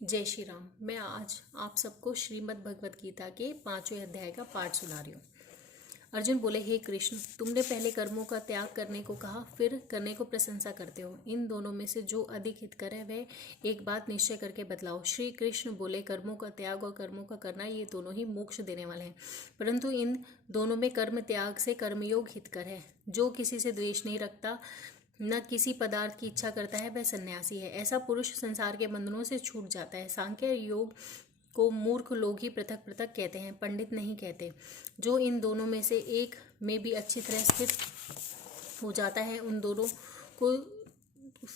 जय श्री राम। मैं आज आप सबको श्रीमद् भगवत गीता के 5वें अध्याय का पाठ सुना रही हूँ। अर्जुन बोले, हे कृष्ण, तुमने पहले कर्मों का त्याग करने को कहा, फिर करने को प्रशंसा करते हो। इन दोनों में से जो अधिक हितकर है वह एक बात निश्चय करके बतलाओ। श्री कृष्ण बोले, कर्मों का त्याग और कर्मों का करना ये दोनों ही मोक्ष देने वाले हैं, परंतु इन दोनों में कर्म त्याग से कर्मयोग हितकर है। जो किसी से द्वेष नहीं रखता, न किसी पदार्थ की इच्छा करता है, वह सन्यासी है। ऐसा पुरुष संसार के बंधनों से छूट जाता है। सांख्य योग को मूर्ख लोग ही पृथक पृथक कहते हैं, पंडित नहीं कहते। जो इन दोनों में से एक में भी अच्छी तरह स्थित हो जाता है, उन दोनों को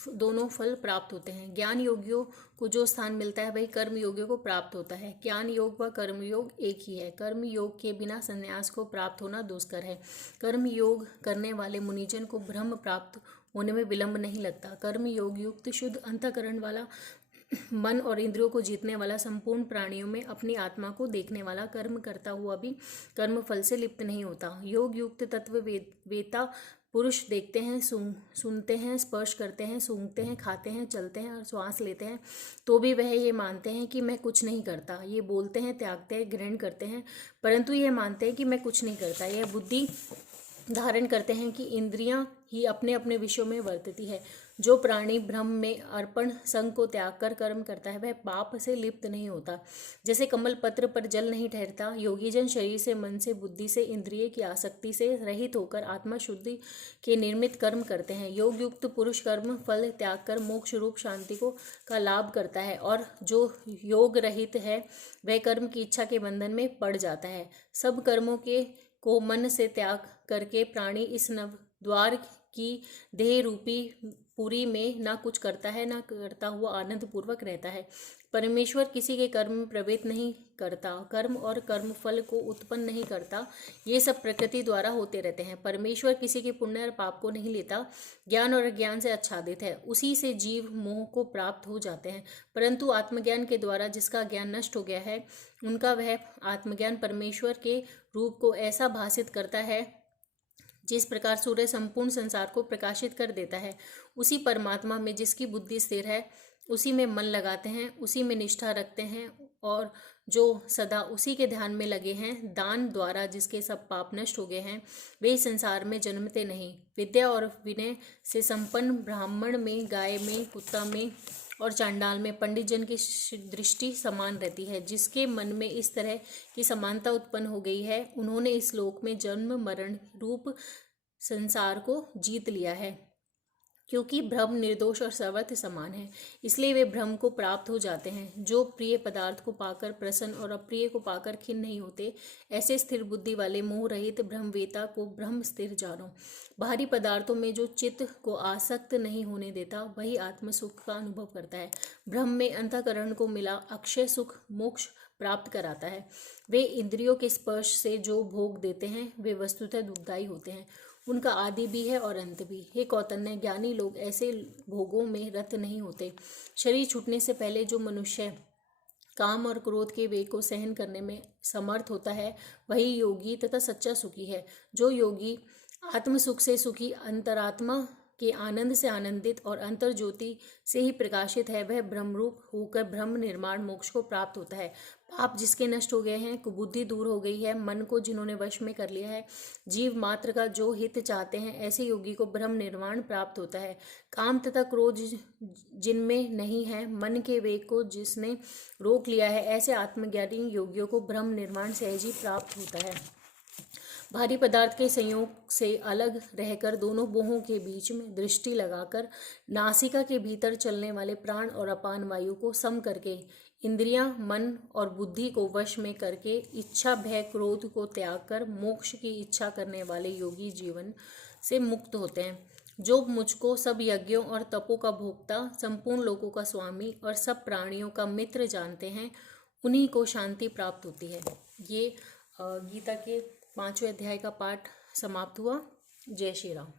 दोनों फल प्राप्त होते हैं। ज्ञान योगियों को जो स्थान मिलता है वही कर्म योगियों को प्राप्त होता है। ज्ञान योग व कर्म योग एक ही है। कर्म योग के बिना संन्यास को प्राप्त होना दुष्कर है। कर्म योग करने वाले मुनिजन को ब्रह्म प्राप्त होने में विलंब नहीं लगता। कर्म योग युक्त शुद्ध अंतःकरण वाला, मन और इंद्रियों को जीतने वाला, संपूर्ण प्राणियों में अपनी आत्मा को देखने वाला, कर्म करता हुआ भी कर्म फल से लिप्त नहीं होता। योग युक्त तत्व वेता पुरुष देखते हैं, सुनते हैं, स्पर्श करते हैं, सूंघते हैं, खाते हैं, चलते हैं और श्वास लेते हैं, तो भी वह ये मानते हैं कि मैं कुछ नहीं करता। ये बोलते हैं, त्यागते हैं, ग्रहण करते हैं, परंतु ये मानते हैं कि मैं कुछ नहीं करता। यह बुद्धि धारण करते हैं कि इंद्रियां ही अपने अपने विषयों में वर्तती है। जो प्राणी ब्रह्म में अर्पण संग को त्याग कर कर्म करता है वह पाप से लिप्त नहीं होता। जैसे कमल पत्र पर जल नहीं ठहरता, योगीजन शरीर से, मन से, बुद्धि से, इंद्रिय की आसक्ति से रहित होकर आत्मा शुद्धि के निर्मित कर्म करते हैं। योग युक्त पुरुष कर्म फल त्याग कर मोक्ष रूप शांति का लाभ करता है, और जो योग रहित है वह कर्म की इच्छा के बंधन में पड़ जाता है। सब कर्मों को मन से त्याग करके प्राणी इस नव द्वार की देह रूपी पुरी में ना कुछ करता है, ना करता हुआ आनंद पूर्वक रहता है। परमेश्वर किसी के कर्म में प्रवृत्त नहीं करता, कर्म और कर्म फल को उत्पन्न नहीं करता। ये सब प्रकृति द्वारा होते रहते हैं। परमेश्वर किसी के पुण्य और पाप को नहीं लेता, ज्ञान और ज्ञान से आच्छादित है, उसी से जीव मोह को प्राप्त हो जाते हैं। परंतु आत्मज्ञान के द्वारा जिसका ज्ञान नष्ट हो गया है, उनका वह आत्मज्ञान परमेश्वर के रूप को ऐसा भासित करता है जिस प्रकार सूर्य संपूर्ण संसार को प्रकाशित कर देता है। उसी परमात्मा में जिसकी बुद्धि स्थिर है, उसी में मन लगाते हैं, उसी में निष्ठा रखते हैं, और जो सदा उसी के ध्यान में लगे हैं, दान द्वारा जिसके सब पाप नष्ट हो गए हैं, वे संसार में जन्मते नहीं। विद्या और विनय से संपन्न ब्राह्मण में, गाय में, कुत्ता में और चांडाल में पंडित जन की दृष्टि समान रहती है। जिसके मन में इस तरह की समानता उत्पन्न हो गई है, उन्होंने इस लोक में जन्म मरण रूप संसार को जीत लिया है। क्योंकि ब्रह्म निर्दोष और सर्वत्र समान है, इसलिए वे ब्रह्म को प्राप्त हो जाते हैं। जो प्रिय पदार्थ को पाकर प्रसन्न और अप्रिय को पाकर खिन्न नहीं होते, ऐसे स्थिर बुद्धि वाले मोह रहित ब्रह्मवेता को ब्रह्म स्थिर जानो। बाहरी पदार्थों में जो चित्त को आसक्त नहीं होने देता, वही आत्म सुख का अनुभव करता है। ब्रह्म में अंतःकरण को मिला अक्षय सुख मोक्ष प्राप्त कराता है। वे इंद्रियों के स्पर्श से जो भोग देते हैं वे वस्तुतः दुखदायी होते हैं। उनका आदि भी है और अंत भी। हे कौतन्य, ज्ञानी लोग ऐसे भोगों में रत नहीं होते। शरीर छूटने से पहले जो मनुष्य काम और क्रोध के वेग को सहन करने में समर्थ होता है, वही योगी तथा सच्चा सुखी है। जो योगी आत्म सुख से सुखी, अंतरात्मा के आनंद से आनंदित और अंतर ज्योति से ही प्रकाशित है, वह ब्रह्मरूप होकर ब्रह्म निर्माण मोक्ष को प्राप्त होता है। पाप जिसके नष्ट हो गए हैं, कुबुद्धि दूर हो गई है, मन को जिन्होंने वश में कर लिया है, जीव मात्र का जो हित चाहते हैं, ऐसे योगी को ब्रह्म निर्माण प्राप्त होता है। काम तथा क्रोध जिनमें नहीं है, मन के वेग को जिसने रोक लिया है, ऐसे आत्मज्ञानी योगियों को ब्रह्म निर्माण सहज ही प्राप्त होता है। भारी पदार्थ के संयोग से अलग रहकर दोनों बोहों के बीच में दृष्टि लगाकर नासिका के भीतर चलने वाले प्राण और अपान वायु को सम करके, इंद्रियां, मन और बुद्धि को वश में करके, इच्छा भय क्रोध को त्याग कर मोक्ष की इच्छा करने वाले योगी जीवन से मुक्त होते हैं। जो मुझको सब यज्ञों और तपों का भोक्ता, संपूर्ण लोकों का स्वामी और सब प्राणियों का मित्र जानते हैं, उन्हीं को शांति प्राप्त होती है। ये गीता के 5वें अध्याय का पाठ समाप्त हुआ। जय श्री राम।